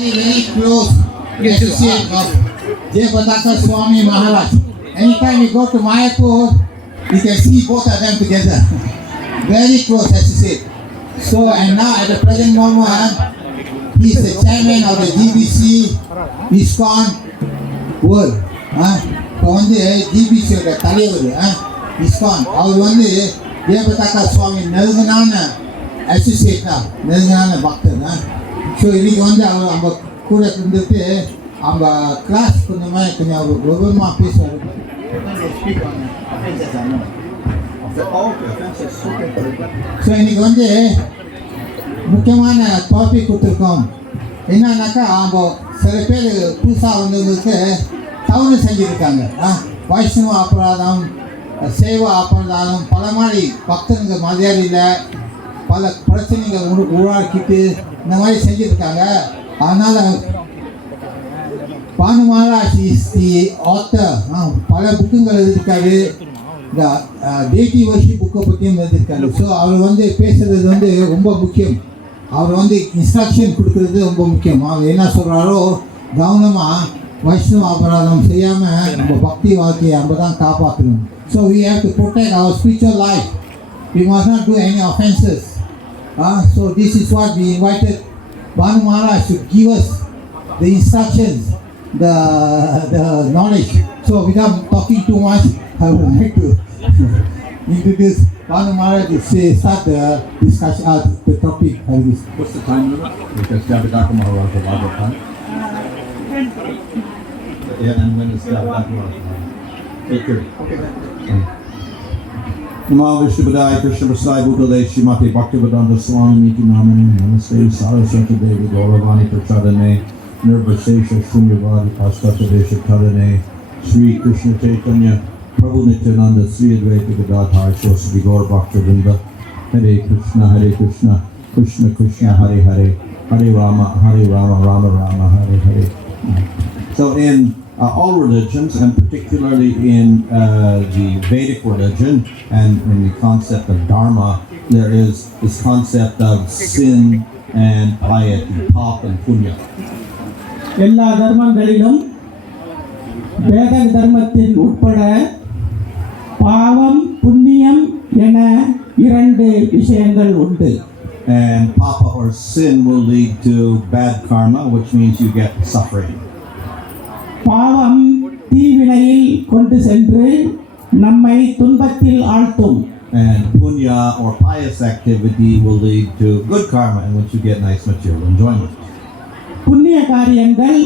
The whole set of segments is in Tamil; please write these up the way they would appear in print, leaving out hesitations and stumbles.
Very close associate of Swami Maharaj. Anytime you go to Mayapur, you can see both of them together. Very close associate. So, and now at the present moment, he is the chairman of the GBC Isckon World. இப்போ வந்து ஜிபிசியோட தலைவர் இஸ்கான் அவர் வந்து ஜெயபிரதாக்கா சுவாமி நெருங்கினான அசோசியேட்டா நெருங்கினான பக்தர். ஸோ இன்னைக்கு வந்து அவர் அவங்க கூட இருந்துட்டு அவங்க கிளாஸ் கொஞ்சம் அவர் விவரமாக பேசுவார். ஸோ இன்னைக்கு வந்து முக்கியமான டாபிக் கொடுத்துருக்கோம். என்னன்னாக்கா அவங்க சில பேர் புதுசாக வந்தவங்களுக்கு தவறு செஞ்சுருக்காங்க. வைஷ்ணவ அபராதம், சேவ அபராதம், பல மாதிரி பக்தனுங்க மரியாதையில் பல பிரச்சனைகள் உருவாக்கிட்டு இந்த மாதிரி செஞ்சுருக்காங்க. அதனால் Banu Maharaj is the author. பல புக்குங்கள் எழுதியிருக்காரு. இந்த டேட்டி வர்ஷிப் புக்கை பற்றியும் எழுதியிருக்காரு. ஸோ அவர் வந்து பேசுகிறது வந்து ரொம்ப முக்கியம். அவர் வந்து இன்ஸ்ட்ரக்ஷன் கொடுக்குறது ரொம்ப முக்கியம். அவர் என்ன சொல்கிறாரோ கவனமாக வைஷ்ணவ அபராதம் செய்யாமல் நம்ம பக்தி வாழ்க்கையை நம்ம தான் காப்பாற்றணும். So we have to protect our spiritual life. We must not do any offenses. So this is what we invited Bhanu Maharaj to give us the instructions, the knowledge. So without talking too much, I would like to introduce Bhanu Maharaj to start the discussion, the topic. What's the time limit? Because Jabadaka Maharaj a lot of time. Yeah, and when is Jabadaka Maharaj? 8:30. Okay. Namo Vishnupadaaya Krishna Prasthaya Bhutale Srimati Bhaktivedanta Swami Niti Namani Namaste Saraswati Devi Gauravani Prachadane Nirvasesha Shunyavadi Pastatadesha Kadane Sri Krishna Chaitanya Prabhu Nityananda Sri Advaita Gadadhar Shosati Gaur Bhaktivinoda Hare Krishna Krishna Krishna Hare Hare Hare Rama Rama Rama Hare Hare. So in all religions, and particularly in the Vedic religion and in the concept of dharma, there is this concept of sin and piety, papa and punya. எல்லா தர்மங்களிலும் வேத தர்மத்தில் உட்பட பாவம் புண்ணியம் என இரண்டு விஷயங்கள் உண்டு. And papa or sin will lead to bad karma, which means you get suffering. பாவம் தீவினையில் கொண்டு சென்று நம்மை துன்பத்தில் ஆழ்த்தும். And punya or pious activity will lead to good karma, in which you get nice material enjoyment. புண்ணிய காரியங்கள்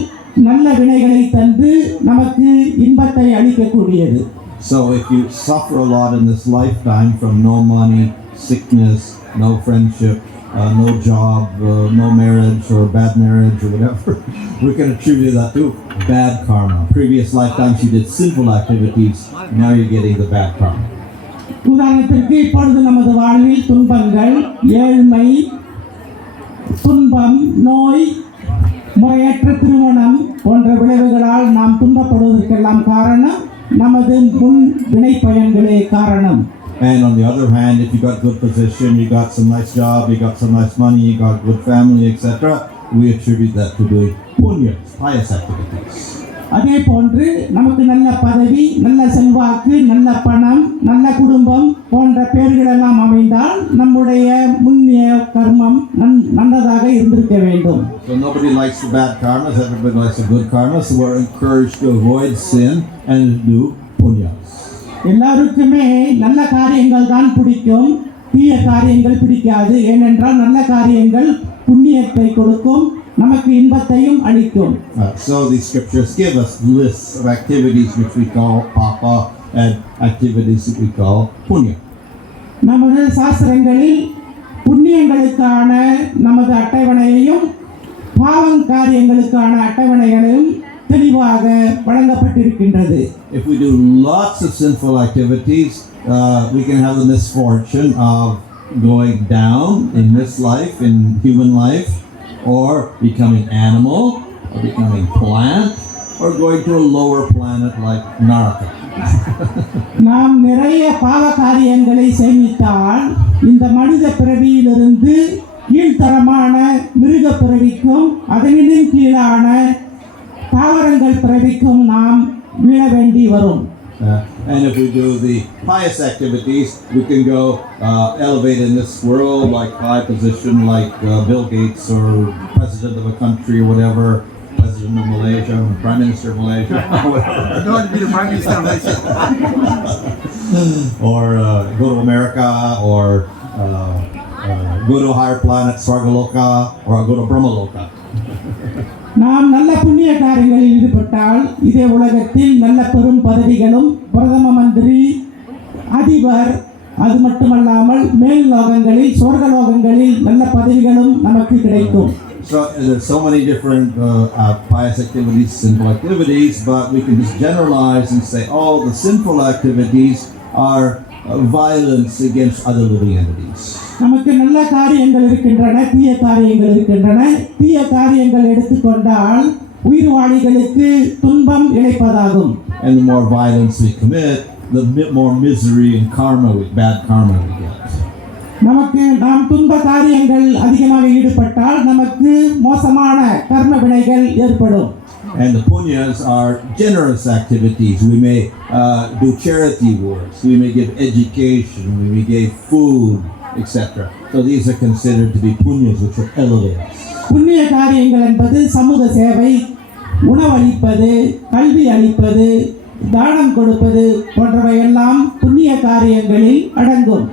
நல்ல வினைகளை தந்து நமக்கு இன்பத்தை அளிக்கக்கூடியது. So if you suffer a lot in this lifetime from no money, sickness, no friendship, no job, no marriage or bad marriage or whatever, we can attribute that to bad karma. Previous lifetimes you did sinful activities, now you're getting the bad karma. உதாரணத்திற்கு இப்பொழுது நமது வாழ்வில் துன்பங்கள், ஏழ்மை, துன்பம், நோய், முறையற்ற திருமணம் போன்ற விளைவுகளால் நாம் துன்பப்படுவதற்கெல்லாம் காரணம் நமது முன் வினை பயன்களே காரணம். And on the other hand, if you got good position, you got some nice job, you got some nice money, you got good family, etc., we attribute that to doing punya, pious activities. அதே போன்று நமக்கு நல்ல பதவி, நல்ல செல்வாக்கு, நல்ல பணம், நல்ல குடும்பம் போன்ற பெயர்கள் எல்லாம் அமைந்தால் நம்முடைய புண்ணிய கர்மம் நல்லதாக இருந்திருக்க வேண்டும். So nobody likes the bad karmas, everybody likes the good karmas, so we're encouraged to avoid sin and do punyas. எல்லாருக்குமே நல்ல காரியங்கள் தான் பிடிக்கும், தீய காரியங்கள் பிடிக்காது. ஏனென்றால் நல்ல காரியங்கள் புண்ணியத்தை கொடுக்கும், நமக்கு இன்பத்தையும் அளிக்கும். So these scriptures give us lists of activities which we call papa and activities that we call punya. நமது சாஸ்திரங்களில் புண்ணியங்களுக்கான நமது அட்டவணையையும் பாவம் காரியங்களுக்கான அட்டவணைகளையும் தெளிவாக வழங்கப்பட்டிருக்கின்றது. If we do lots of sinful activities, we can have the misfortune of going down in this life, in human life, or becoming animal, or becoming plant, or going to a lower planet like Naraka. நாம் நிறைய பாவ காரியங்களை சேமித்தால் இந்த மனித பிறவியிலிருந்து கீழ்த்தரமான மிருக பிறவிக்கும் அதனிலும் கீழான கீழான தாவரங்கள் பிறவிக்கும் நாம் வீழ வேண்டி வரும். And if we do the pious activities, we can go elevate in this world, like high position, like Bill Gates or president of a country or whatever, president of Malaysia, prime minister of Malaysia, I don't want to be the prime minister of Malaysia. or go to America, or go to a higher planet, Swargaloka, or go to Brahmaloka. நாம் நல்ல புண்ணிய காரியங்களில் ஈடுபட்டால் இதே உலகத்தில் நல்ல பெரும் பதவிகளும் பிரதம மந்திரி, அதிபர், அது மட்டுமல்லாமல் மேல் லோகங்களில் சொர்க்கலோகங்களில் நல்ல பதவிகளும் நமக்கு கிடைக்கும். So there's so many different pious activities, sinful activities, but we can just generalize and say, oh, the sinful activities are violence against other living entities. நமக்கு நல்ல காரியங்கள் இருக்கின்றன, தீய காரியங்கள் இருக்கின்றன. தீய காரியங்கள் எடுத்துக்கொண்டால் உயிர்வாளிகளுக்கு துன்பம் இழைப்பதாகும். And the more violence we commit, the more misery and karma, bad karma we get. நமக்கு நாம் துன்ப காரியங்கள் அதிகமாக ஈடுபட்டால் நமக்கு மோசமான கர்ம வினைகள் ஏற்படும். And the punyas are generous activities. We may do charity works, we may give education, we may give food, etc. So these are considered to be punyas, which are elevators. புண்ணிய காரியங்கள் என்பது சமூக சேவை, உணவளிப்பது, கல்வி அளிப்பது, தானம் கொடுப்பது போன்றவையெல்லாம் புண்ணிய காரியங்களில் அடங்கும்.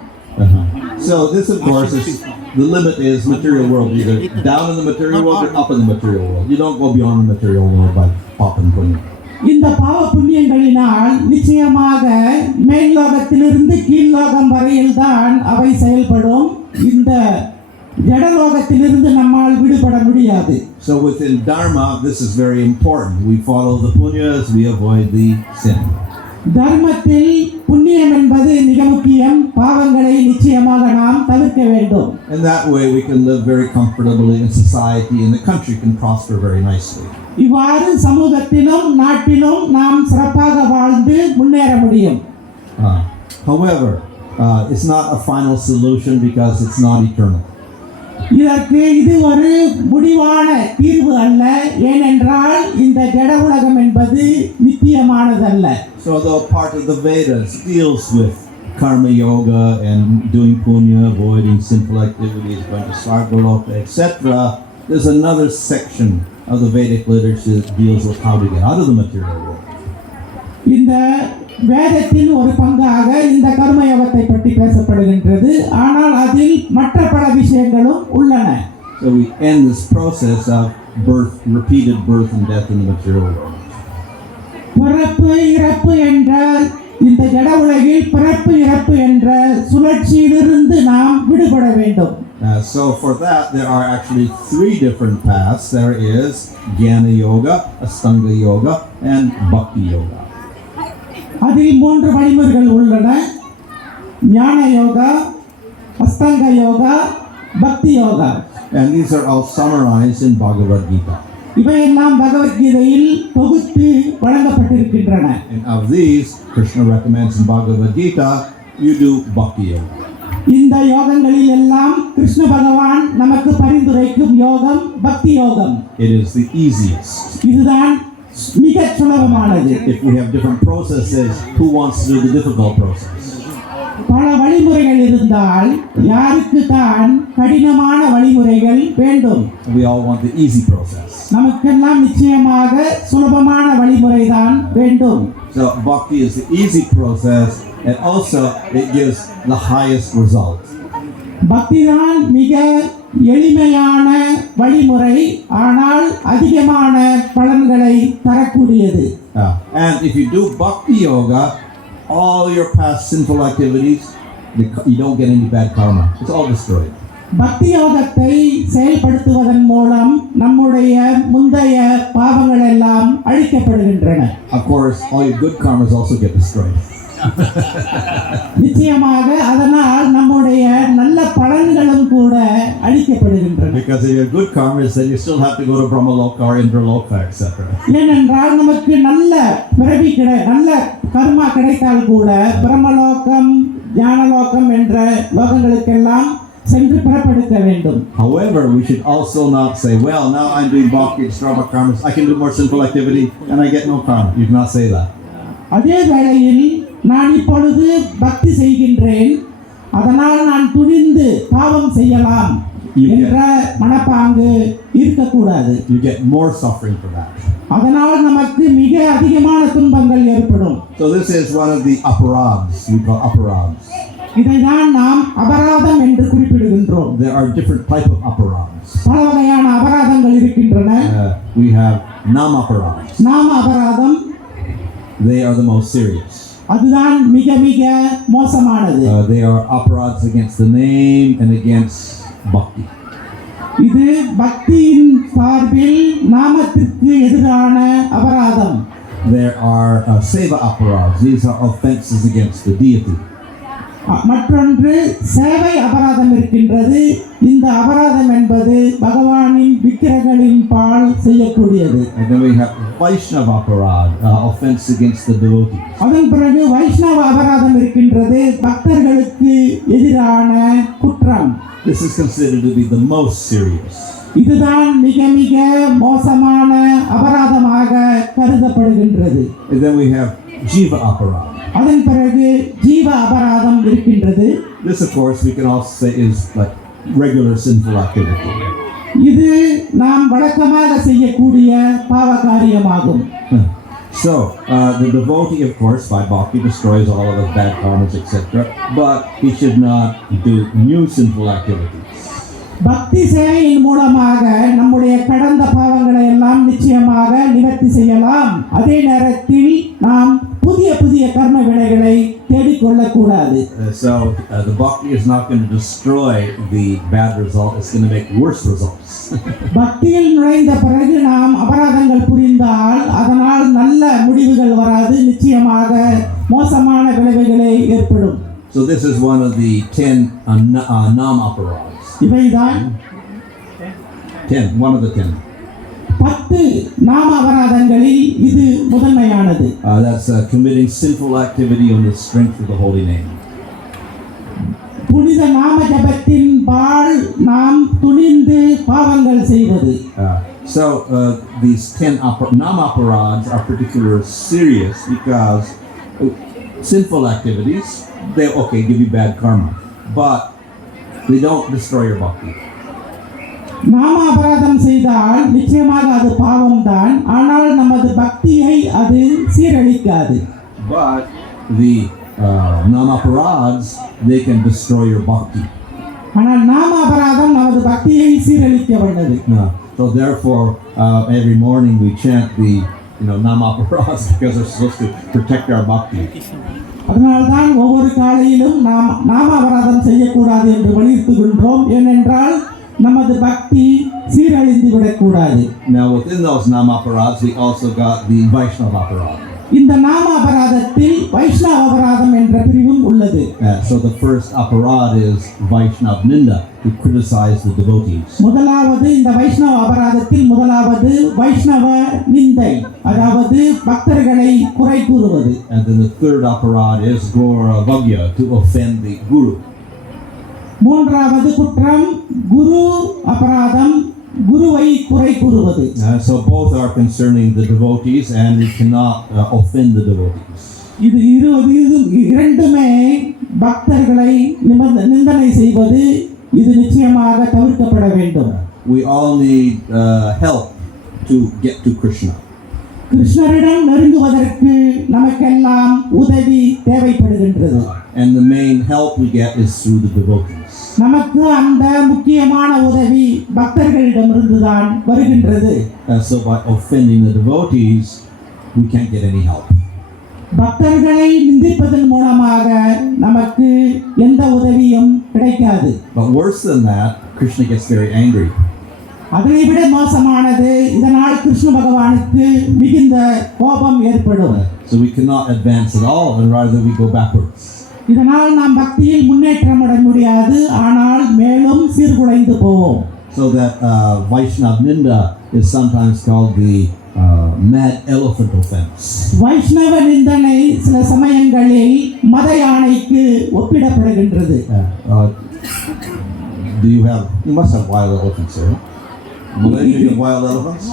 So this, of course, is the limit is material world, either down in the material world or up in the material world. You don't go beyond the material world by popping punya. இந்த பாவ புண்ணியங்களினால் நிச்சயமாக மேல் லோகத்திலிருந்து கீழ் லோகம் வரையில் தான் அவை செயல்படும். இந்த ஜடலோகத்திலிருந்து நம்மால் விடுபட முடியாது. So within Dharma, this is very important. We follow the punyas, we avoid the sin. தர்மத்தில் புண்ணியம் என்பது மிக முக்கியம். பாவங்களை நிச்சயமாக நாம் தவிர்க்க வேண்டும். And that way we can live very comfortably in society, and the country can prosper very nicely. இவ்வாறு சமூகத்திலும் நாட்டிலும் நாம் சிறப்பாக வாழ்ந்து முன்னேற முடியும். However, it's not a final solution because it's not eternal. இதற்கு இது ஒரு முடிவான தீர்வு அல்ல, ஏனென்றால் இந்த ஜட உலகம் என்பது நித்தியமானதல்ல. So though part of the Vedas deals with karma yoga and doing punya, avoiding sinful activities, going to Sargaloka, etc., there's another section of the Vedic literature that deals with how to get out of the material world. இந்த வேதத்தின் ஒரு பங்காக இந்த கர்மயோகத்தை பற்றி பேசப்படுகின்றது. ஆனால் அதில் மற்ற பல விஷயங்களும் உள்ளன. So we end this process of birth, repeated birth and death in the material world. பிறப்பு இறப்பு என்ற இந்த ஜட உலகில் பிறப்பு இறப்பு என்ற சுழற்சியிலிருந்து நாம் விடுபட வேண்டும். So for that there are actually 3 different paths. There is Jnana Yoga, Astanga Yoga and Bhakti Yoga. அதில் 3 வழிமுறைகள் உள்ளன. ஞான யோகா, அஸ்தங்க யோகா, பக்தி yoga. And these are all summarized in Bhagavad Gita. இவையெல்லாம் பகவத்கீதையில் தொகுத்து வழங்கப்பட்டிருக்கின்றன. And of these, Krishna recommends in Bhagavad Gita, you do Bhakti Yoga. இந்த யோகங்களில் எல்லாம் கிருஷ்ண பகவான் நமக்கு பரிந்துரைக்கும் யோகம் பக்தி யோகம். It is the easiest. இதுதான் மிக சுலபமானது. If we have different processes, who wants to do the difficult process? பல வழிமுறைகள் இருந்தால் யாருக்கு தான் கடினமான வழிமுறைகள் வேண்டும்? We all want the easy process. நமக்கெல்லாம் நிச்சயமாக சுலபமான வழிமுறை தான் வேண்டும். So Bhakti is the easy process, and also it gives the highest result. பக்தி தான் மிக எளிமையான வழிமுறை, ஆனால் அதிகமான பலன்களை தரக்கூடியது. And if you do Bhakti Yoga, all your past sinful activities, you don't get any bad karma. It's all destroyed. பக்தி யோகத்தை செயல்படுத்துவதன் மூலம் நம்முடைய முந்தைய பாவங்கள் எல்லாம் அழிக்கப்படுகின்றன. Of course, all your good karmas also get destroyed. நிச்சயமாக அதனால் நம்முடைய நல்ல பலன்களும் கூட அழிக்கப்படுகின்றன. Because if your good karmas, then you still have to go to Brahmaloka or Indraloka, etc. ஏனென்றால் நமக்கு நல்ல பிறவி நல்ல கர்மா கிடைத்தால் கூட பிரம்மலோகம், ஞானலோகம் என்ற லோகங்களுக்கெல்லாம் சென்று புறப்படுத்த வேண்டும். However, we should also not say, well, now I'm doing bhakti, destroy karmas, I can do more sinful activity, and I get no karma. You cannot say that. அதே வேளையில் நான் இப்பொழுது பக்தி செய்கின்றேன், அதனால் நான் துணிந்து பாவம் செய்யலாம் என்ற மனப்பாங்கு இருக்கக்கூடாது. You get more suffering for that. அதனால் நமக்கு மிக அதிகமான துன்பங்கள் ஏற்படும். So this is one of the aparads, we call aparads. இதைதான் நாம் அபராதம் என்று குறிப்பிடுகின்றோம். There are different type of aparads. பல வகையான அபராதங்கள் இருக்கின்றன. We have nam aparads. நாம அபராதம். They are the most serious. அதுதான் மிக மிக மோசமானது. They are aparads against the name and against bhakti. இது பக்தியின் சார்பில் நாமத்திற்கு எதிரான அபராதம். There are seva aparads. These are offenses against the deity. மற்றொன்று சேவை அபராதம் இருக்கின்றது. இந்த அபராதம் என்பது பகவானின் விக்கிரகங்களின் பால் செய்யக்கூடியது. And then we have Vaishnava aparad, offense against the devotees. அதன் பிறகு வைஷ்ணவ அபராதம் இருக்கின்றது, பக்தர்களுக்கு எதிரான குற்றம். This is considered to be the most serious. இதுதான் மிக மிக மோசமான அபராதமாக கருதப்படுகின்றது. And then we have jiva aparad. அதன் பிறகு ஜீவ அபராதம் இருக்கின்றது. This, of course, we can also say is like regular sinful activity. இது நாம் வழக்கமாக செய்யக்கூடிய பாவ காரியமாகும். So, the devotee, of course, by bhakti destroys all of his bad karmas, etc. But he should not do new sinful activities. பக்தி சேவையின் மூலமாக நம்முடைய கடந்த பாவங்களை எல்லாம் நிச்சயமாக நிவர்த்தி செய்யலாம். அதே நேரத்தில் நாம் புதிய புதிய கர்ம வினைகளை தேடிக்கொள்ளக்கூடாது. So the bhakti is not going to destroy the bad result, it's going to make worse results. பக்தியில் நுழைந்த பிறகு நாம் அபராதங்கள் புரிந்தால் அதனால் நல்ல முடிவுகள் வராது, நிச்சயமாக மோசமான விளைவுகளே ஏற்படும். So this is one of the 10 nam aparads. இவைதான் 10, one of the 10. 10 நாம அபராதங்களில் இது முதன்மையானது. That's committing sinful activity on the strength of the holy name. புனித நாம ஜபத்தின் பால் நாம் துணிந்து பாவங்கள் செய்வது. So these 10 nam aparads are particularly serious because sinful activities, they give you bad karma, but they don't destroy your bhakti. நாம அபராதம் செய்தால் நிச்சயமாக அது பாவம் தான், ஆனால் நமது பக்தியை அது சீரழிக்காது. But the nam aparads, they can destroy your bhakti. ஆனால் நாம அபராதம் நமது பக்தியை சீரழிக்க வல்லது. So therefore, every morning we chant the nam aparads because they're supposed to protect our bhakti. அதனால்தான் ஒவ்வொரு காலையிலும் நாம் நாம அபராதம் செய்யக்கூடாது என்று வலியுறுத்துகின்றோம். ஏனென்றால் நமது பக்தி சீரழிந்து விடக்கூடாது. Now within those nam aparads, we also got the Vaishnava aparad. இந்த நாம அபராதத்தில் வைஷ்ணவ அபராதம் என்ற பிரிவும் உள்ளது. So the first aparad is Vaishnav Ninda, to criticize the devotees. முதலாவது இந்த வைஷ்ணவ அபராதத்தில் முதலாவது வைஷ்ணவ நிந்தை, அதாவது பக்தர்களை குறை கூறுவது. And then the third aparad is Gora Vagya, to offend the guru. மூன்றாவது குற்றம் குரு அபராதம், குருவை குறை கூறுவது. So both are concerning the devotees, and we cannot offend the devotees. இது இரண்டுமே பக்தர்களை நிந்தனை செய்வது, இது நிச்சயமாக தவிர்க்கப்பட வேண்டும். We all need help to get to Krishna. கிருஷ்ணரிடம் நெருங்குவதற்கு நமக்கெல்லாம் உதவி தேவைப்படுகின்றது. And the main help we get is through the devotees. நமக்கு அந்த முக்கியமான உதவி பக்தர்களிடமிருந்துதான் வருகின்றது. So by offending the devotees, we can't get any help. பக்தர்களை நிந்திப்பதன் மூலமாக நமக்கு எந்த உதவியும் கிடைக்காது. But worse than that, Krishna gets very angry. அதை விட மோசமானது, இதனால் கிருஷ்ண பகவானுக்கு மிகுந்த கோபம் ஏற்படும். So we cannot advance at all, and rather we go backwards. இதனால் நாம் பக்தியில் முன்னேற்றம் அடைய முடியாது, ஆனால் மேலும் சீர்குலைந்து போவோம். So that Vaishnav Ninda is sometimes called the mad elephant offense. வைஷ்ணவ நிந்தனை சில சமயங்களில் மத யானைக்கு ஒப்பிடப்படுகின்றது. Do you have? You must have wild elephants there. Malaysia, you have wild elephants?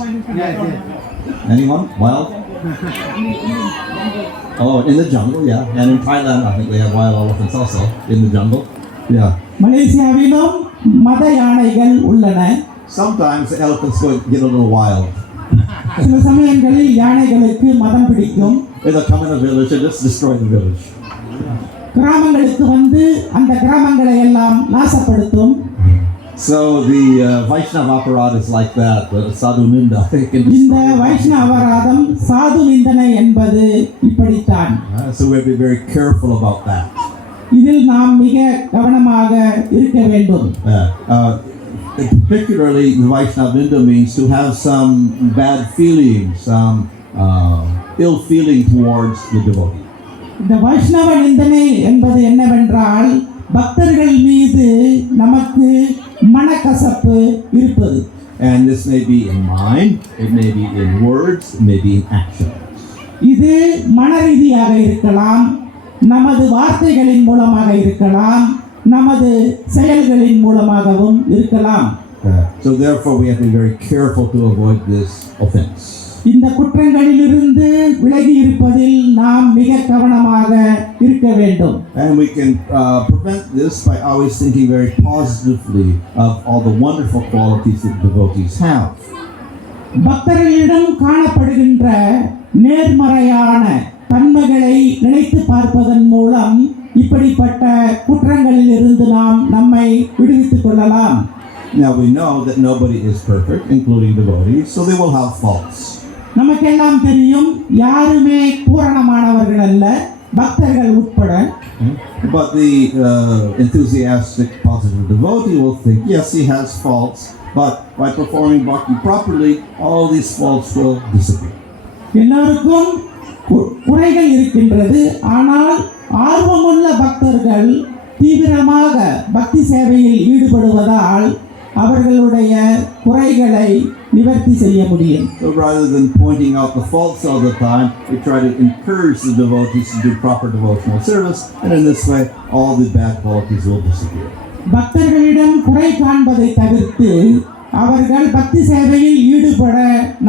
Anyone? Wild? Oh, in the jungle, yeah. And in Thailand, I think they have wild elephants also in the jungle. Yeah. மலேசியாவிலும் மத யானைகள் உள்ளன. Sometimes the elephants get a little wild. சில சமயங்களில் யானைகளுக்கு மதம் பிடிக்கும். They'll come in a village and just destroy the village. கிராமங்களுக்கு வந்து அந்த கிராமங்களை எல்லாம் நாசப்படுத்தும். So the Vaishnava aparad is like that, the sadhu ninda. இந்த வைஷ்ணவ அபராதம் சாது நிந்தனை என்பது இப்படித்தான். So we have to be very careful about that. இதில் நாம் மிக கவனமாக இருக்க வேண்டும். Particularly the Vaishnava ninda means to have some bad feelings, some ill feeling towards the devotee. இந்த வைஷ்ணவ நிந்தனை என்பது என்னவென்றால் பக்தர்கள் மீது நமக்கு மனக்கசப்பு இருப்பது. And this may be in mind, it may be in words, it may be in actions. இது மன ரீதியாக இருக்கலாம், நமது வார்த்தைகளின் மூலமாக இருக்கலாம், நமது செயல்களின் மூலமாகவும் இருக்கலாம். So therefore we have to be very careful to avoid this offense. இந்த குற்றங்களிலிருந்து விலகி இருப்பதில் நாம் மிக கவனமாக இருக்க வேண்டும். And we can prevent this by always thinking very positively of all the wonderful qualities that devotees have. பக்தர்களிடம் காணப்படுகின்ற நேர்மறையான தன்மைகளை நினைத்து பார்ப்பதன் மூலம் இப்படிப்பட்ட குற்றங்களில் இருந்து நாம் நம்மை விடுவித்துக் கொள்ளலாம். Now we know that nobody is perfect, including devotees, so they will have faults. நமக்கெல்லாம் தெரியும் யாருமே பூரணமானவர்கள் அல்ல, பக்தர்கள் உட்பட. But the enthusiastic positive devotee will think, yes, he has faults, but by performing bhakti properly, all these faults will disappear. எல்லோருக்கும் குறைகள் இருக்கின்றது, ஆனால் ஆர்வமுள்ள பக்தர்கள் தீவிரமாக பக்தி சேவையில் ஈடுபடுவதால் அவர்களுடைய குறைகளை நிவர்த்தி செய்ய முடியும். So rather than pointing out the faults all the time, we try to encourage the devotees to do proper devotional service, and in this way, all the bad qualities will disappear. பக்தர்களிடம் குறை காண்பதை தவிர்த்து அவர்கள் பக்தி சேவையில் ஈடுபட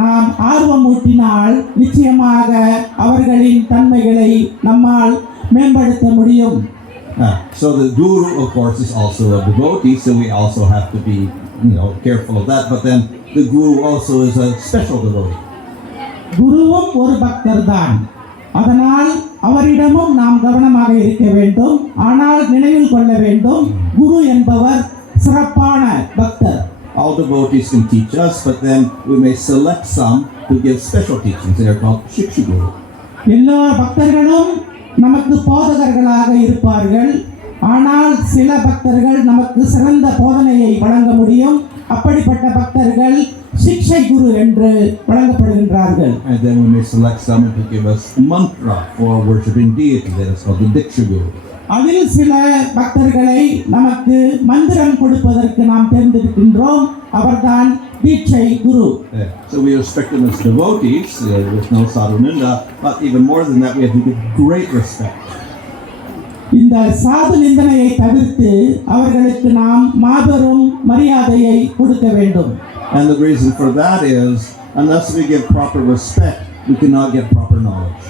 நாம் ஆர்வமூட்டினால் நிச்சயமாக அவர்களின் தன்மைகளை நம்மால் மேம்படுத்த முடியும். So the guru, of course, is also a devotee, so we also have to be, careful of that. But then the guru also is a special devotee. குருவும் ஒரு பக்தர் தான், அதனால் அவரிடமும் நாம் கவனமாக இருக்க வேண்டும். ஆனால் நினைவில் கொள்ள வேண்டும், குரு என்பவர் சிறப்பான பக்தர். All devotees can teach us, but then we may select some to give special teachings. They are called Shiksha Guru. எல்லா பக்தர்களும் நமக்கு போதகர்களாக இருப்பார்கள், ஆனால் சில பக்தர்கள் நமக்கு சிறந்த போதனையை வழங்க முடியும். அப்படிப்பட்ட பக்தர்கள் சிக்ஷை குரு என்று வழங்கப்படுகின்றார்கள். And then we may select someone to give us mantra for worshiping deity. That is called the Diksha Guru. அதில் சில பக்தர்களை நமக்கு மந்திரம் கொடுப்பதற்கு நாம் தேர்ந்தெடுக்கின்றோம். அவர்தான் தீட்சை குரு. So we respect them as devotees. There's no sadhu ninda, but even more than that, we have to give great respect. இந்த சாது நிந்தனையை தவிர்த்து அவர்களுக்கு நாம் மாபெரும் மரியாதையை கொடுக்க வேண்டும். And the reason for that is, unless we give proper respect, we cannot get proper knowledge.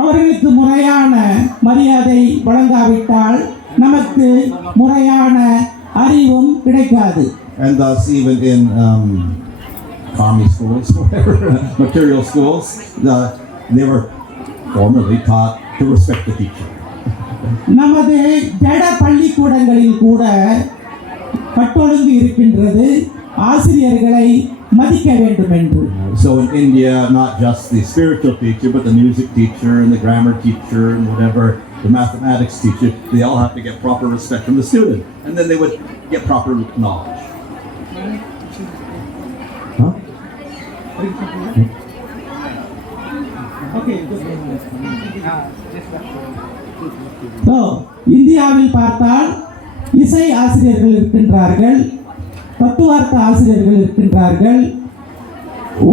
அவர்களுக்கு முறையான மரியாதை வழங்காவிட்டால் நமக்கு முறையான அறிவும் கிடைக்காது. And thus, even in karmi schools, whatever, material schools, they were formerly taught to respect the teacher. நமது ஜட பள்ளிக்கூடங்களில் கூட கட்டொழுங்கு இருக்கின்றது, ஆசிரியர்களை மதிக்க வேண்டும் என்று. So in India, not just the spiritual teacher, but the music teacher and the grammar teacher and whatever, the mathematics teacher, they all have to get proper respect from the student, and then they would get proper knowledge. Huh? So, இந்தியாவில் பார்த்தால் இசை ஆசிரியர்கள் இருக்கின்றார்கள், தத்துவார்த்த ஆசிரியர்கள் இருக்கின்றார்கள்,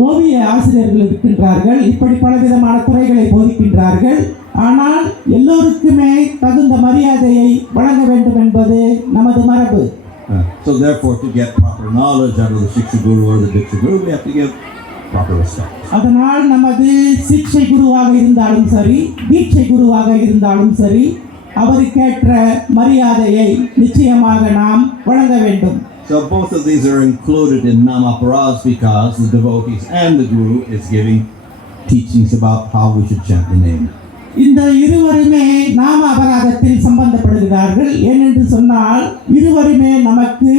ஓவிய ஆசிரியர்கள் இருக்கின்றார்கள். இப்படி பலவிதமான துறைகளை போதிக்கின்றார்கள். ஆனால் எல்லோருக்குமே தகுந்த மரியாதையை வழங்க வேண்டும் என்பது நமது மரபு. So therefore, to get proper knowledge out of the Shiksha Guru or the Diksha Guru, we have to give proper respect. அதனால் நமது சிக்ஷை குருவாக இருந்தாலும் சரி, தீட்சை குருவாக இருந்தாலும் சரி, அவருக்கேற்ற மரியாதையை நிச்சயமாக நாம் வழங்க வேண்டும். So both of these are included in Namaparas because the devotees and the Guru is giving teachings about how we should chant the name. இந்த இருவருமே நாம அபராதத்தில் சம்பந்தப்படுகிறார்கள். ஏனென்று சொன்னால் இருவருமே நமக்கு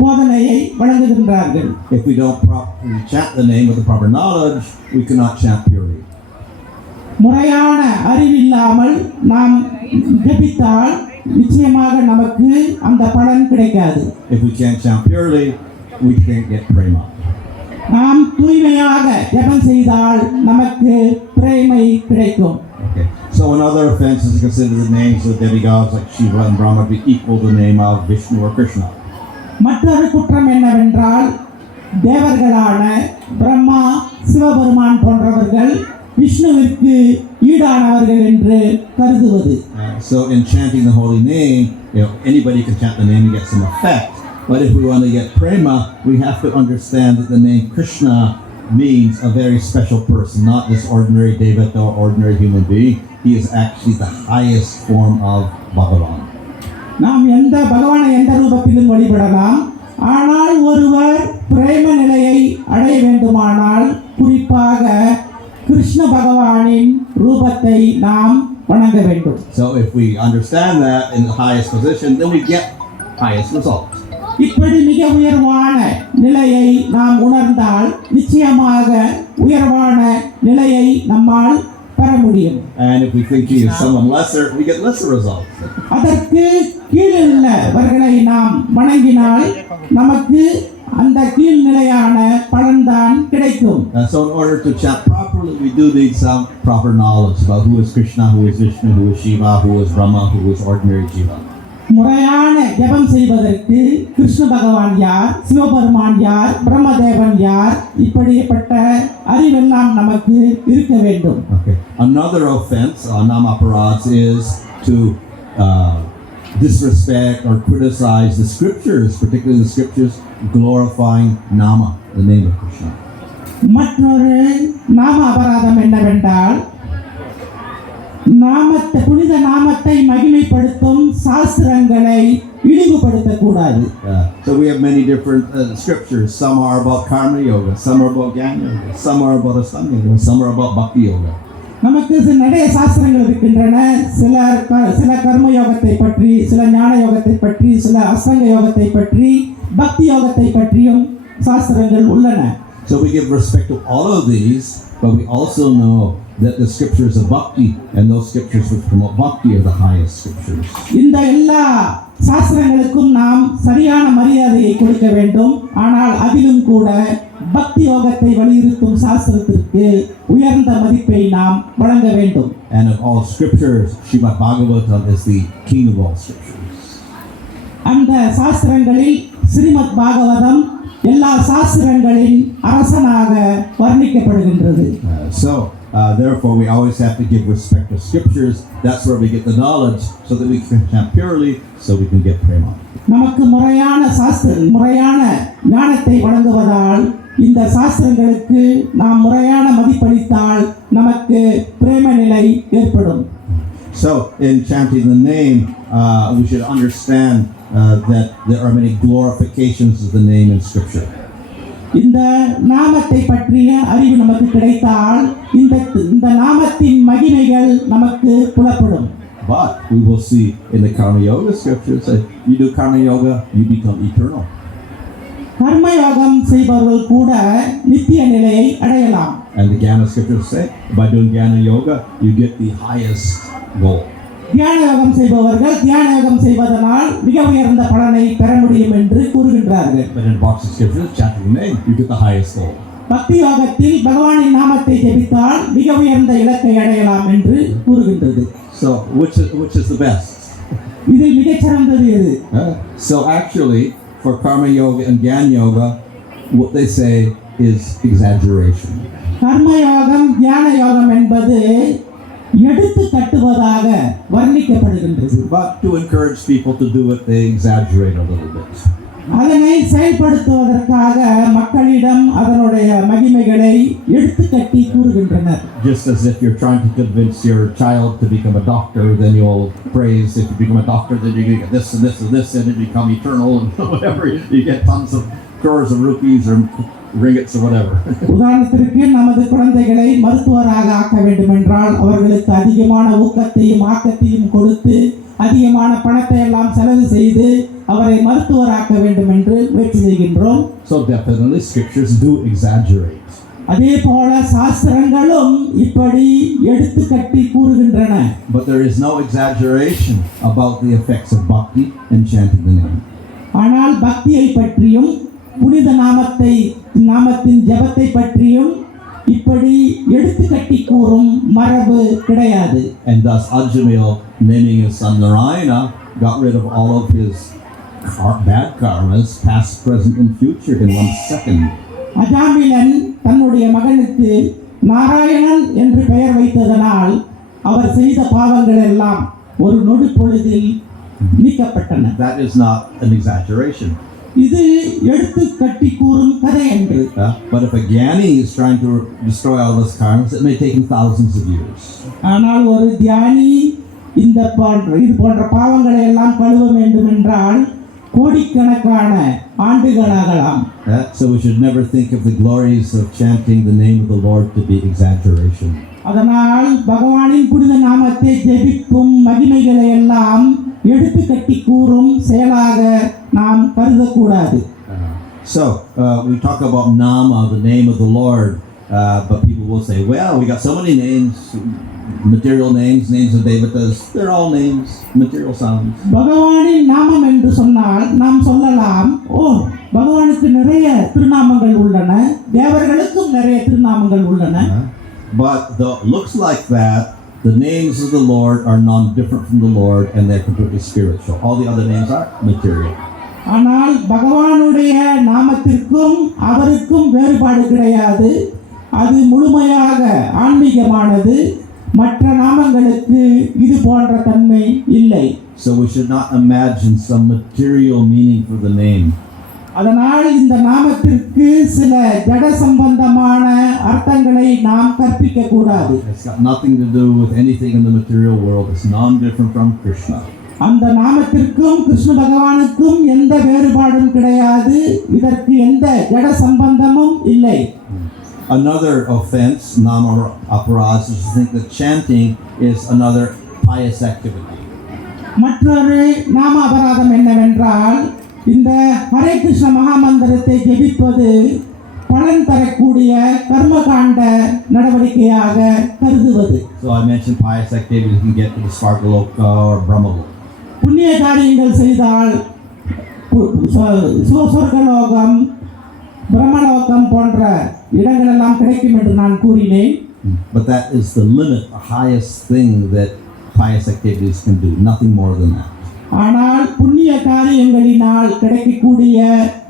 போதனையை வழங்குகின்றார்கள். If we don't properly chant the name with the proper knowledge, we cannot chant purely. முறையான அறிவில்லாமல் நாம் ஜபித்தால் நிச்சயமாக நமக்கு அந்த பலன் கிடைக்காது. If we can't chant purely, we can't get prema. நாம் தூய்மையாக ஜபம் செய்தால் நமக்கு பிரேமை கிடைக்கும். Okay. So another offense is to consider the names of demigods like Shiva and Brahma be equal to the name of Vishnu or Krishna. மற்றொரு குற்றம் என்னவென்றால் தேவர்களான பிரம்மா, சிவபெருமான் போன்றவர்கள் விஷ்ணுவிற்கு ஈடானவர்கள் என்று கருதுவது. So in chanting the holy name, anybody can chant the name and get some effect. But if we want to get prema, we have to understand that the name Krishna means a very special person, not this ordinary devata or ordinary human being. He is actually the highest form of Bhagavan. நாம் பகவானை எந்த ரூபத்திலும் வழிபடலாம். ஆனால் ஒருவர் பிரேம நிலையை அடைய வேண்டுமானால் குறிப்பாக கிருஷ்ண பகவானின் ரூபத்தை நாம் வணங்க வேண்டும். So if we understand that in the highest position, then we get highest results. இப்படி மிக உயர்வான நிலையை நாம் உணர்ந்தால் நிச்சயமாக உயர்வான நிலையை நம்மால் பெற முடியும். And if we think he is someone lesser, we get lesser results. அதற்கு கீழுள்ளவர்களை நாம் வணங்கினால் நமக்கு அந்த கீழ்நிலையான பலன்தான் கிடைக்கும். So in order to chant properly, we do need some proper knowledge about who is Krishna, who is Vishnu, who is Shiva, who is Brahma, who is ordinary Jiva. முறையான ஜபம் செய்வதற்கு கிருஷ்ண பகவான் யார், சிவபெருமான் யார், பிரம்மதேவன் யார், இப்படிப்பட்ட அறிவெல்லாம் நமக்கு இருக்க வேண்டும். Okay. Another offense on Namaparats is to disrespect or criticize the scriptures, particularly the scriptures glorifying Nama, the name of Krishna. மற்றொரு நாம அபராதம் என்னவென்றால் புனித நாமத்தை மகிமைப்படுத்தும் சாஸ்திரங்களை இழிவுபடுத்தக்கூடாது. So we have many different scriptures. Some are about karma yoga, some are about jnana yoga, some are about ashtanga yoga, some are about bhakti yoga. நமக்கு நிறைய சாஸ்திரங்கள் இருக்கின்றன. சில கர்ம யோகத்தை பற்றி, சில ஞான யோகத்தை பற்றி, சில அஷ்டாங்க யோகத்தை பற்றி, பக்தி யோகத்தை பற்றியும் சாஸ்திரங்கள் உள்ளன. So we give respect to all of these, but we also know that the scriptures of bhakti and those scriptures which promote bhakti are the highest scriptures. இந்த எல்லா சாஸ்திரங்களுக்கும் நாம் சரியான மரியாதையை கொடுக்க வேண்டும். ஆனால் அதிலும் கூட பக்தி யோகத்தை வலியுறுத்தும் சாஸ்திரத்திற்கு உயர்ந்த மதிப்பை நாம் வழங்க வேண்டும். And of all scriptures, Srimad Bhagavatam is the king of all scriptures. அந்த சாஸ்திரங்களில் ஸ்ரீமத் பாகவதம் எல்லா சாஸ்திரங்களின் அரசனாக வர்ணிக்கப்படுகின்றது. Therefore, we always have to give respect to scriptures. That's where we get the knowledge, so that we can chant purely, so we can get prema. நமக்கு முறையான ஞானத்தை வழங்குவதால் இந்த சாஸ்திரங்களுக்கு நாம் முறையான மதிப்பளித்தால் நமக்கு பிரேம நிலை ஏற்படும். So, in chanting the name, we should understand that there are many glorifications of the name in Scripture. இந்த நாமத்தை பற்றிய அறிவு நமக்கு கிடைத்தால் இந்த நாமத்தின் மகிமைகள் நமக்கு புலப்படும். But we will see in the Karma Yoga scriptures that you do Karma Yoga, you become eternal. கர்ம யோகம் செய்பவர்கள் கூட நித்திய நிலையை அடையலாம். And the Jnana scriptures say, by doing Jnana Yoga, you get the highest goal. தியான யோகம் செய்பவர்கள் தியான யோகம் செய்வதனால் மிக உயர்ந்த பலனை பெற முடியும் என்று கூறுகின்றார்கள். But in Bhakti scriptures, chanting the name, you get the highest goal. பக்தி யோகத்தில் பகவானின் நாமத்தை ஜெபித்தால் மிக உயர்ந்த இலக்கை அடையலாம் என்று கூறுகின்றது. So, which is the best? இதில் மிகச் சிறந்தது எது? So actually, for Karma Yoga and Jnana Yoga, what they say is exaggeration. கர்ம யோகம் தியான யோகம் என்பது எடுத்து கட்டுவதாக வர்ணிக்கப்படுகின்றது. But to encourage people to do it, they exaggerate a little bit. அதனை செயல்படுத்துவதற்காக மக்களிடம் அதனுடைய மகிமைகளை எடுத்து கட்டி கூறுகின்றனர். Just as if you're trying to convince your child to become a doctor, then you'll praise, if you become a doctor, then you get this and this and this, and you become eternal, and whatever, you get tons of crores of rupees or ringgits or whatever. உதாரணத்திற்கு நமது குழந்தைகளை மருத்துவராக ஆக்க வேண்டும் என்றால் அவர்களுக்கு அதிகமான ஊக்கத்தையும் ஆக்கத்தையும் கொடுத்து அதிகமான பணத்தை எல்லாம் செலவு செய்து அவரை மருத்துவராக்க வேண்டும் என்று முயற்சி செய்கின்றோம். So definitely scriptures do exaggerate. அதே போல சாஸ்திரங்களும் இப்படி எடுத்து கட்டி கூறுகின்றன. But there is no exaggeration about the effects of bhakti and chanting the name. ஆனால் பக்தியை பற்றியும் புனித நாமத்தின் ஜபத்தை பற்றியும் இப்படி எடுத்து கட்டி கூறும் மரபு கிடையாது. And thus Ajamil, naming his son Narayana, got rid of all of his bad karmas, past, present and future in 1 second. அஜாமிலன் தன்னுடைய மகனுக்கு நாராயணன் என்று பெயர் வைத்ததனால் அவர் செய்த பாவங்கள் எல்லாம் ஒரு நொடி பொழுதில் நீக்கப்பட்டன. That is not an exaggeration. இது எடுத்து கட்டி கூறும் கதை என்று. But if a Gyani is trying to destroy all those karmas, it may take him thousands of years. ஆனால் ஒரு தியானி இது போன்ற பாவங்களை எல்லாம் கழுவ வேண்டும் என்றால் கோடிக்கணக்கான ஆண்டுகளாகலாம். So we should never think of the glories of chanting the name of the Lord to be exaggeration. அதனால் பகவானின் புனித நாமத்தை ஜெபிக்கும் மகிமைகளை எல்லாம் எடுத்து கட்டி கூறும் செயலாக நாம் கருதக்கூடாது. So we talk about Nama, the name of the Lord, but people will say, well, we got so many names, material names, names of devatas, they're all names, material sounds. பகவானின் நாமம் என்று சொன்னால் நாம் சொல்லலாம், ஓ பகவானுக்கு நிறைய திருநாமங்கள் உள்ளன, தேவர்களுக்கும் நிறைய திருநாமங்கள் உள்ளன. But though it looks like that, the names of the Lord are non-different from the Lord and they're completely spiritual. All the other names are material. ஆனால் பகவானுடைய நாமத்திற்கும் அவருக்கும் வேறுபாடு கிடையாது. அது முழுமையாக ஆன்மீகமானது. மற்ற நாமங்களுக்கு இது போன்ற தன்மை இல்லை. So we should not imagine some material meaning for the name. அதனால் இந்த நாமத்திற்கு சில ஜட சம்பந்தமான அர்த்தங்களை நாம் கற்பிக்க கூடாது. It's got nothing to do with anything in the material world. It's non-different from Krishna. அந்த நாமத்திற்கும் கிருஷ்ண பகவானுக்கும் எந்த வேறுபாடும் கிடையாது. இதற்கு எந்த ஜட சம்பந்தமும் இல்லை. Another offense, nama aparaz, is to think that chanting is another pious activity. மற்றொரு நாம அபராதம் என்னவென்றால் இந்த ஹரே கிருஷ்ண மகாமந்திரத்தை ஜெபிப்பது பலன் தரக்கூடிய கர்மகாண்ட நடவடிக்கையாக கருதுவது. So I mentioned pious activities can get to the Svargaloka or Brahmaloka. புண்ணிய காரியங்கள் செய்தால் சொர்க்கலோகம் பிரம்மலோகம் போன்ற இடங்கள் எல்லாம் கிடைக்கும் என்று நான் கூறினேன். But that is the limit, the highest thing that pious activities can do, nothing more than that. ஆனால் புண்ணிய காரியங்களினால் கிடைக்கக்கூடிய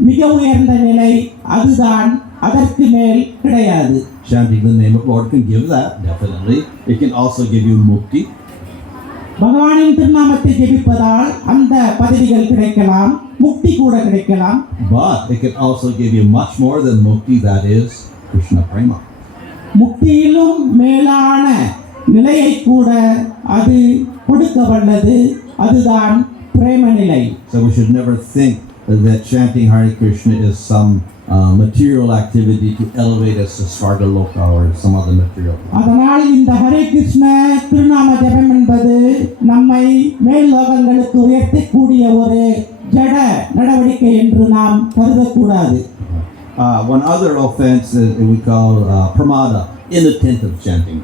மிக உயர்ந்த நிலை அதுதான், அதற்கு மேல் கிடையாது. Chanting the name of Lord can give that, definitely. It can also give you mukti. பகவானின் திருநாமத்தை ஜெபிப்பதால் அந்த பதவிகள் கிடைக்கலாம், முக்தி கூட கிடைக்கலாம். But it can also give you much more than mukti, that is Krishna prema. முக்தியிலும் மேலான நிலையை கூட அது கொடுக்க வல்லது, அதுதான் பிரேம நிலை. So we should never think that chanting Hare Krishna is some material activity to elevate us to Svargaloka or some other material. அதனால் இந்த ஹரே கிருஷ்ண திருநாம ஜெபம் என்பது நம்மை மேல் லோகங்களுக்கு உயர்த்தக்கூடிய ஒரு ஜட நடவடிக்கை என்று நாம் கருதக்கூடாது. One other offense is we call pramada, inattentive chanting.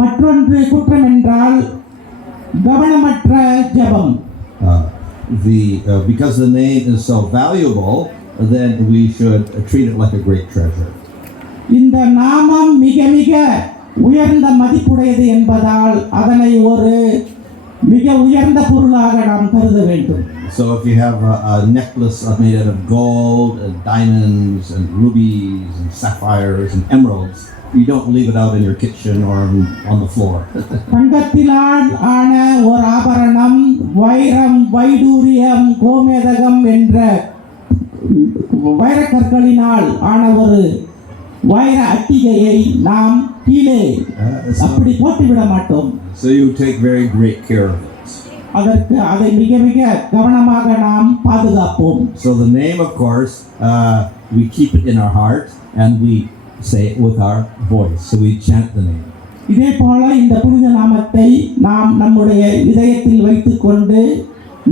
மற்றொன்று குற்றம் என்றால் கவனமற்ற ஜெபம். Because the name is so valuable, then we should treat it like a great treasure. இந்த நாமம் மிக மிக உயர்ந்த மதிப்புடையது என்பதால் அதனை ஒரு மிக உயர்ந்த பொருளாக நாம் கருத வேண்டும். So if you have a necklace made out of gold and diamonds and rubies and sapphires and emeralds, you don't leave it out in your kitchen or on the floor. தங்கத்தினால் ஆன ஒரு ஆபரணம், வைரம், வைடூரியம், கோமேதகம் என்ற வைரக்கற்களினால் ஆன ஒரு வைர அட்டிகையை நாம் கீழே அப்படி போட்டுவிட மாட்டோம். So you take very great care of it. அதை மிக மிக கவனமாக நாம் பாதுகாப்போம். So the name, of course, we keep it in our heart and we say it with our voice. So we chant the name. இதே போல இந்த புனித நாமத்தை நாம் நம்முடைய இதயத்தில் வைத்துக்கொண்டு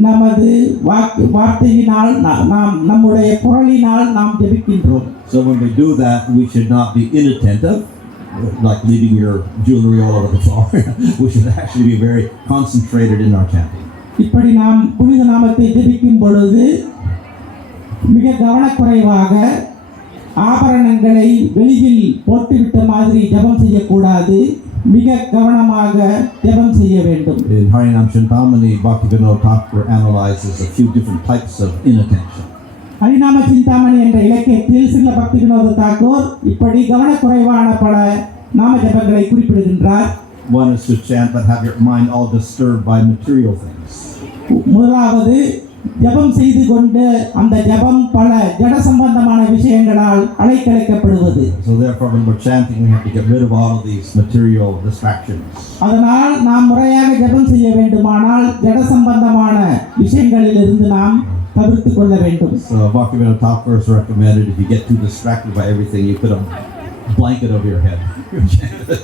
நமது வார்த்தையினால் நாம் நம்முடைய குரலினால் நாம் ஜெபிக்கின்றோம். So when we do that, we should not be inattentive, like leaving your jewelry all over the floor. We should actually be very concentrated in our chanting. இப்படி நாம் புனித நாமத்தை ஜெபிக்கும் பொழுது மிக கவனக்குறைவாக ஆபரணங்களை வெளியில் போட்டுவிட்ட மாதிரி ஜெபம் செய்யக்கூடாது. மிக கவனமாக ஜெபம் செய்ய வேண்டும். In Harinam Chintamani, Bhakti Thakur analyzes a few different types of inattention. ஹரிநாம Chintamani என்ற இலக்கியத்தில் ஸ்ரீல பக்தி வினோத தாக்கூர் இப்படி கவனக்குறைவான பல நாம ஜபங்களை குறிப்பிடுகின்றார். One is to chant but have your mind all disturbed by material things. முதலாவது ஜபம் செய்து கொண்டு அந்த ஜபம் பல ஜட சம்பந்தமான விஷயங்களால் அலைக்கழிக்கப்படுவது. So therefore when we're chanting we have to get rid of all of these material distractions. அதனால் நாம் முறையாக ஜபம் செய்ய வேண்டுமானால் ஜட சம்பந்தமான விஷயங்களில் இருந்து நாம் தவிர்த்து கொள்ள வேண்டும். So Bhakti Thakur has recommended if you get too distracted by everything you put a blanket over your head.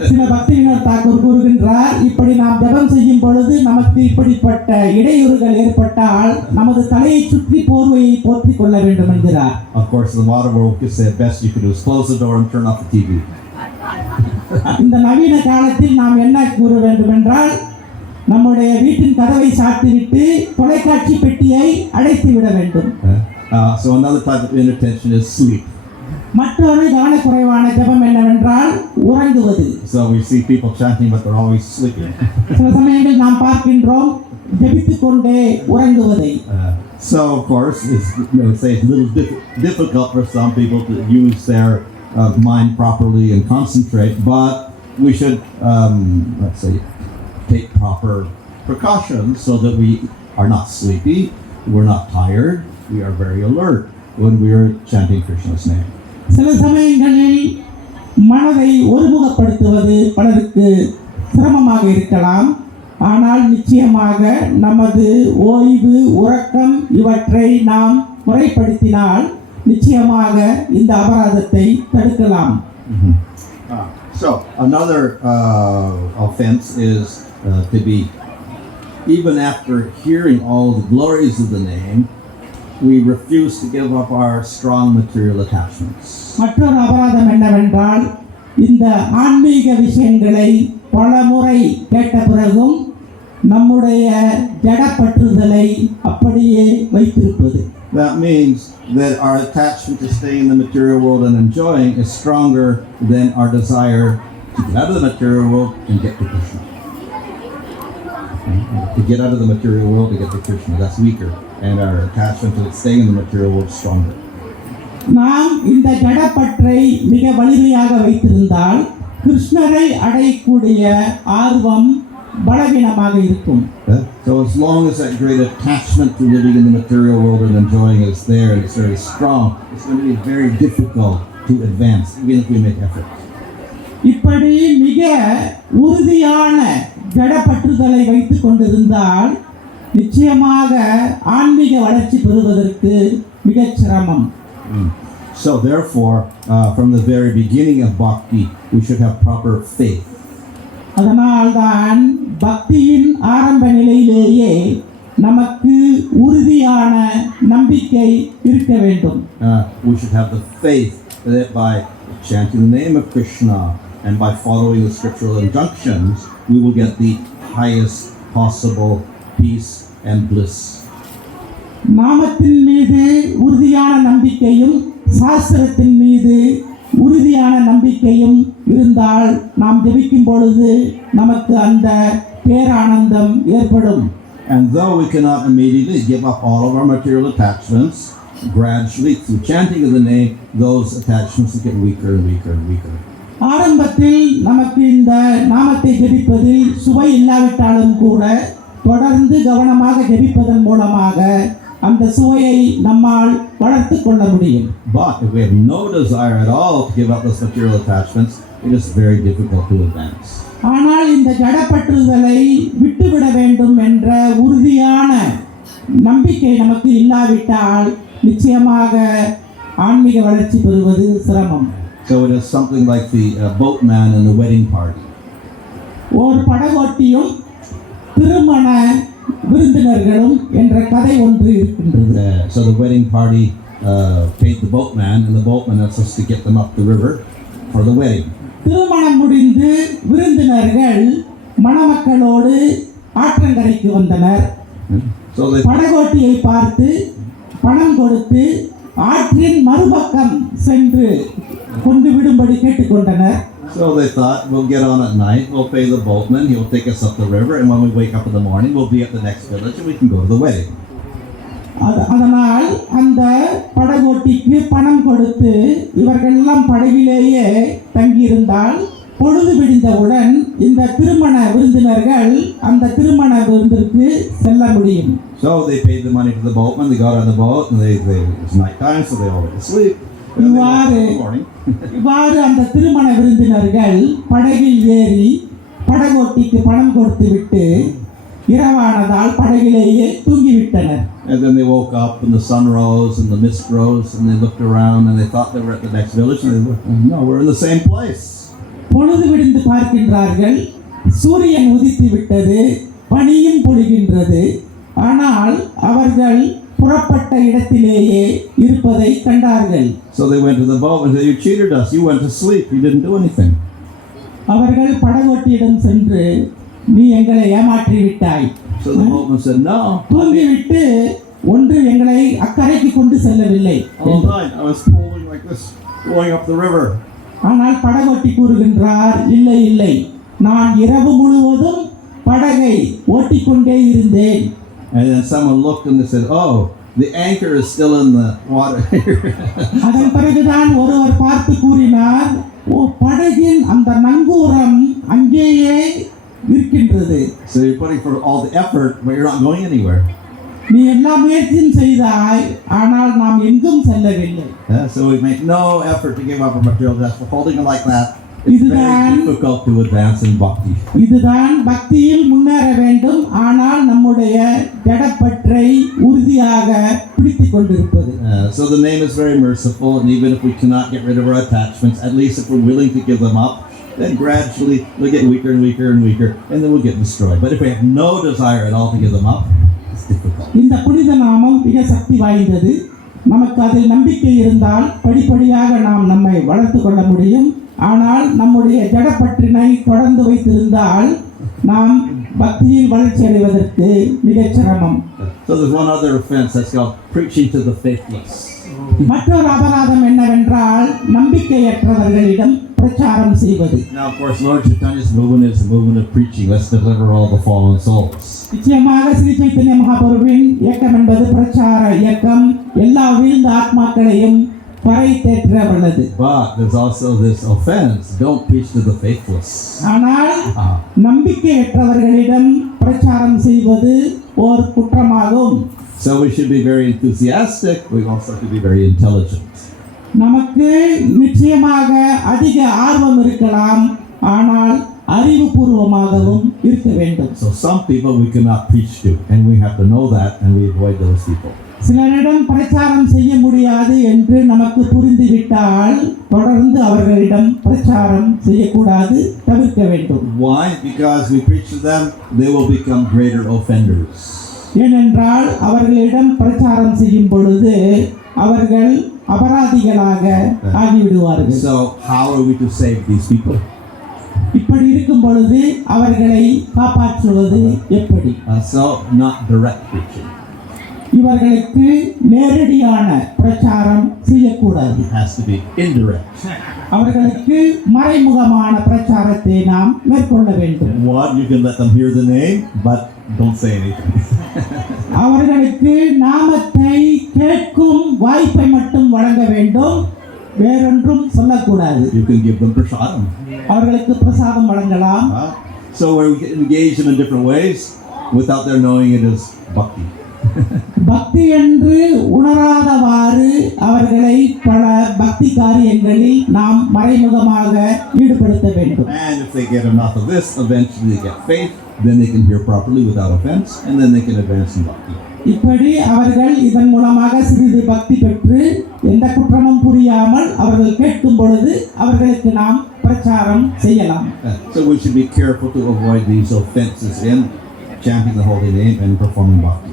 சில பக்தி வினோத் தாக்கூர் கூறுகின்றார், இப்படி நாம் ஜபம் செய்யும் பொழுது நமக்கு இப்படிப்பட்ட இடையூறுகள் ஏற்பட்டால் நமது தலையை சுற்றி போர்வையை போர்த்திக் கொள்ள வேண்டும் என்கிறார். Of course the modern world could say best you could do is close the door and turn off the TV. இந்த நவீன காலத்தில் நாம் என்ன கூற வேண்டும் என்றால் நம்முடைய வீட்டின் கதவை சாத்திவிட்டு தொலைக்காட்சி பெட்டியை அடைத்து விட வேண்டும். So another type of inattention is sleep. மற்றொரு கவனக்குறைவான ஜபம் என்னவென்றால் உறங்குவது. So we see people chanting but they're always sleeping. சில சமயங்களில் நாம் பார்க்கின்றோம் ஜெபித்துக் கொண்டே உறங்குவதை. So of course it's a little difficult for some people to use their mind properly and concentrate, but we should let's say take proper precautions so that we are not sleepy, we're not tired, we are very alert when we are chanting Krishna's name. சில சமயங்களில் மனதை ஒருமுகப்படுத்துவது பலருக்கு சிரமமாக இருக்கலாம். ஆனால் நிச்சயமாக நமது ஓய்வு, உறக்கம் இவற்றை நாம் முறைப்படுத்தினால் நிச்சயமாக இந்த அபராதத்தை தடுக்கலாம். So another offense is to be, even after hearing all the glories of the name, we refuse to give up our strong material attachments. மற்றொரு அபராதம் என்னவென்றால் இந்த ஆன்மீக விஷயங்களை பலமுறை கேட்ட பிறகும் நம்முடைய ஜடப்பற்றுதலை அப்படியே வைத்திருப்பது. That means that our attachment to staying in the material world and enjoying is stronger than our desire to get out of the material world and get to Krishna. To get out of the material world to get to Krishna, that's weaker, and our attachment to staying in the material world is stronger. நாம் இந்த ஜடப்பற்றை மிக வலிமையாக வைத்திருந்தால் கிருஷ்ணரை அடையக்கூடிய ஆர்வம் பலவீனமாக இருக்கும். So as long as that great attachment to living in the material world and enjoying is there and it's very strong, it's going to be very difficult to advance even if we make efforts. இப்படி மிக உறுதியான ஜடப்பற்றுதலை வைத்துக் கொண்டிருந்தால் நிச்சயமாக ஆன்மீக வளர்ச்சி பெறுவதற்கு மிகச் சிரமம். So therefore, from the very beginning of bhakti, we should have proper faith. அதனால்தான் பக்தியின் ஆரம்ப நிலையிலேயே நமக்கு உறுதியான நம்பிக்கை இருக்க வேண்டும். We should have the faith that by chanting the name of Krishna and by following the scriptural injunctions, we will get the highest possible peace and bliss. நாமத்தின் மீது உறுதியான நம்பிக்கையும் சாஸ்திரத்தின் மீது உறுதியான நம்பிக்கையும் இருந்தால் நாம் ஜெபிக்கும் பொழுது நமக்கு அந்த பேரானந்தம் ஏற்படும். And though we cannot immediately give up all of our material attachments, gradually through chanting of the name, those attachments will get weaker and weaker and weaker. ஆரம்பத்தில் நமக்கு இந்த நாமத்தை ஜெபிப்பதில் சுவை இல்லாவிட்டாலும் கூட தொடர்ந்து கவனமாக ஜெபிப்பதன் மூலமாக அந்த சுவையை நம்மால் வளர்த்து கொள்ள முடியும். But if we have no desire at all to give up those material attachments, it is very difficult to advance. ஆனால் இந்த ஜடப்பற்றுதலை விட்டுவிட வேண்டும் என்ற உறுதியான நம்பிக்கை நமக்கு இல்லாவிட்டால் நிச்சயமாக ஆன்மீக வளர்ச்சி பெறுவது சிரமம். So it is something like the boatman and the wedding party. ஒரு படகோட்டியும் திருமண விருந்தினர்களும் என்ற கதை ஒன்று இருக்கின்றது. So the wedding party paid the boatman, and the boatman was supposed to get them up the river for the wedding. திருமணம் முடிந்து விருந்தினர்கள் மணமக்களோடு ஆற்றங்கரைக்கு வந்தனர். So they படகோட்டியை பார்த்து பணம் கொடுத்து ஆற்றின் மறுபக்கம் சென்று கொண்டு விடும்படி கேட்டுக்கொண்டனர். So they thought, we'll get on at night, we'll pay the boatman, he'll take us up the river, and when we wake up in the morning, we'll be at the next village and we can go to the wedding. அதனால் அந்த படகோட்டிக்கு பணம் கொடுத்து இவர்கள் எல்லாம் படகிலேயே தங்கியிருந்தால் பொழுது விடிந்தவுடன் இந்த திருமண விருந்தினர்கள் அந்த திருமண விருந்திற்கு செல்ல முடியும். So they paid the money to the boatman, they got on the boat, and it was night time, so they all went to sleep. இவ்வாறு அந்த திருமண விருந்தினர்கள் படகில் ஏறி படகோட்டிக்கு பணம் கொடுத்து விட்டு இரவானதால் படகிலேயே தூங்கிவிட்டனர். And then they woke up and the sun rose and the mist rose and they looked around and they thought they were at the next village and they looked, no, we're in the same place. பொழுது விடிந்து பார்க்கின்றார்கள், சூரியன் உதித்து விட்டது, பனியும் பொழிகின்றது. ஆனால் அவர்கள் புறப்பட்ட இடத்திலேயே இருப்பதை கண்டார்கள். So they went to the boat and said, you cheated us, you went to sleep, you didn't do anything. அவர்கள் படகோட்டியிடம் சென்று நீ எங்களை ஏமாற்றி விட்டாய். So the boatman said, no, தூங்கிவிட்டு ஒன்று எங்களை அக்கறைக்கு கொண்டு செல்லவில்லை. all night I was pulling like this, going up the river. ஆனால் படகோட்டி கூறுகின்றார், இல்லை இல்லை, நான் இரவு முழுவதும் படகை ஓட்டிக்கொண்டே இருந்தேன். And then someone looked and they said, oh, the anchor is still in the water. அதன் பிறகுதான் ஒருவர் பார்த்து கூறினார், ஓ, படகின் அந்த நங்கூரம் அங்கேயே இருக்கின்றது. So you're putting for all the effort, but you're not going anywhere. நீ எல்லா முயற்சியும் செய்தாய், ஆனால் நாம் எங்கும் செல்லவில்லை. So we make no effort to give up our material attachments. For holding it like that, it's very difficult to advance in bhakti. இதுதான் பக்தியில் முன்னேற வேண்டும், ஆனால் நம்முடைய ஜடப்பற்றை உறுதியாக பிடித்துக் கொண்டிருப்பது. So the name is very merciful, and even if we cannot get rid of our attachments, at least if we're willing to give them up, then gradually we'll get weaker and weaker and weaker, and then we'll get destroyed. But if we have no desire at all to give them up, it's difficult. இந்த புனித நாமம் மிக சக்தி வாய்ந்தது. நமக்கு அதில் நம்பிக்கை இருந்தால் படிப்படியாக நாம் நம்மை வளர்த்து கொள்ள முடியும். ஆனால் நம்முடைய ஜடப்பற்றினை தொடர்ந்து வைத்திருந்தால் நாம் பக்தியில் வளர்ச்சி அடைவதற்கு மிகச் சிரமம். So there's one other offense that's called preaching to the faithless. மற்றொரு அபராதம் என்னவென்றால் நம்பிக்கையற்றவர்களிடம் பிரச்சாரம் செய்வது. Now, of course, Lord Chaitanya's movement is a movement of preaching. Let's deliver all the fallen souls. நிச்சயமாக ஸ்ரீ சைத்தன்ய மகாபிரபுவின் இயக்கம் என்பது பிரச்சார இயக்கம், எல்லா வீழ்ந்த ஆத்மாக்களையும் பறை தேற்ற வல்லது. But there's also this offense: don't preach to the faithless. ஆனால் நம்பிக்கையற்றவர்களிடம் பிரச்சாரம் செய்வது ஓர் குற்றமாகும். So we should be very enthusiastic. We also have to be very intelligent. நமக்கு நிச்சயமாக அதிக ஆர்வம் இருக்கலாம், ஆனால் அறிவுபூர்வமாகவும் இருக்க வேண்டும். So some people we cannot preach to, and we have to know that, and we avoid those people. சிலரிடம் பிரச்சாரம் செய்ய முடியாது என்று நமக்கு புரிந்துவிட்டால் தொடர்ந்து அவர்களிடம் பிரச்சாரம் செய்யக்கூடாது, தவிர்க்க வேண்டும். Why? Because we preach to them, they will become greater offenders. ஏனென்றால் அவர்களிடம் பிரச்சாரம் செய்யும் பொழுது அவர்கள் அபராதிகளாக ஆகிவிடுவார்கள். So how are we to save these people? இப்படி இருக்கும் பொழுது அவர்களை காப்பாற்றுவது எப்படி? So not direct preaching. இவர்களுக்கு நேரடியான பிரச்சாரம் செய்யக்கூடாது. It has to be indirect. அவர்களுக்கு மறைமுகமான பிரச்சாரத்தை நாம் மேற்கொள்ள வேண்டும். What? You can let them hear the name, but don't say anything. அவர்களுக்கு நாமத்தை கேட்கும் வாய்ப்பை மட்டும் வழங்க வேண்டும், வேறொன்றும் சொல்லக்கூடாது. You can give them prasadam. அவர்களுக்கு பிரசாதம் வழங்கலாம். So we can engage them in different ways without their knowing it is bhakti. பக்தி என்று உணராதவாறு அவர்களை பல பக்தி காரியங்களில் நாம் மறைமுகமாக ஈடுபடுத்த வேண்டும். And if they get enough of this, eventually they get faith, then they can hear properly without offense, and then they can advance in bhakti. இப்படி அவர்கள் இதன் மூலமாக சிறிது பக்தி பெற்று எந்த குற்றமும் புரியாமல் அவர்கள் கேட்கும் பொழுது அவர்களுக்கு நாம் பிரச்சாரம் செய்யலாம். So we should be careful to avoid these offenses in chanting the holy name and performing bhakti.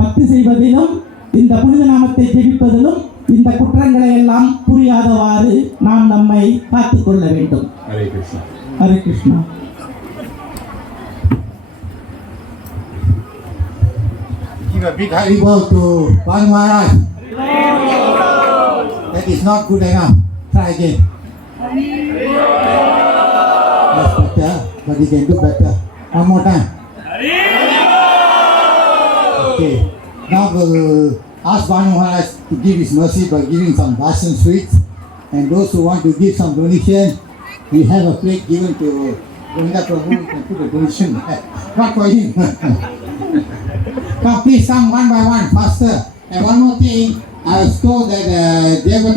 பக்தி செய்வதிலும் இந்த புனித நாமத்தை ஜெபிப்பதிலும் இந்த குற்றங்களை எல்லாம் புரியாதவாறு நாம் நம்மை காத்துக் கொள்ள வேண்டும். Hare Krishna. Hare Krishna. Give a big Haribol to Bhanu Maharaj. That is not good enough. Try again. That's better, but you can do better. One more time. Okay. Now we'll ask Bhanu Maharaj to give his mercy by giving some darshan sweets. And those who want to give some donation, we have a plate given to Govinda Prabhu. You can put a donation there. Not for him. Come, please come one by one, faster. And one more thing, I was told that Devata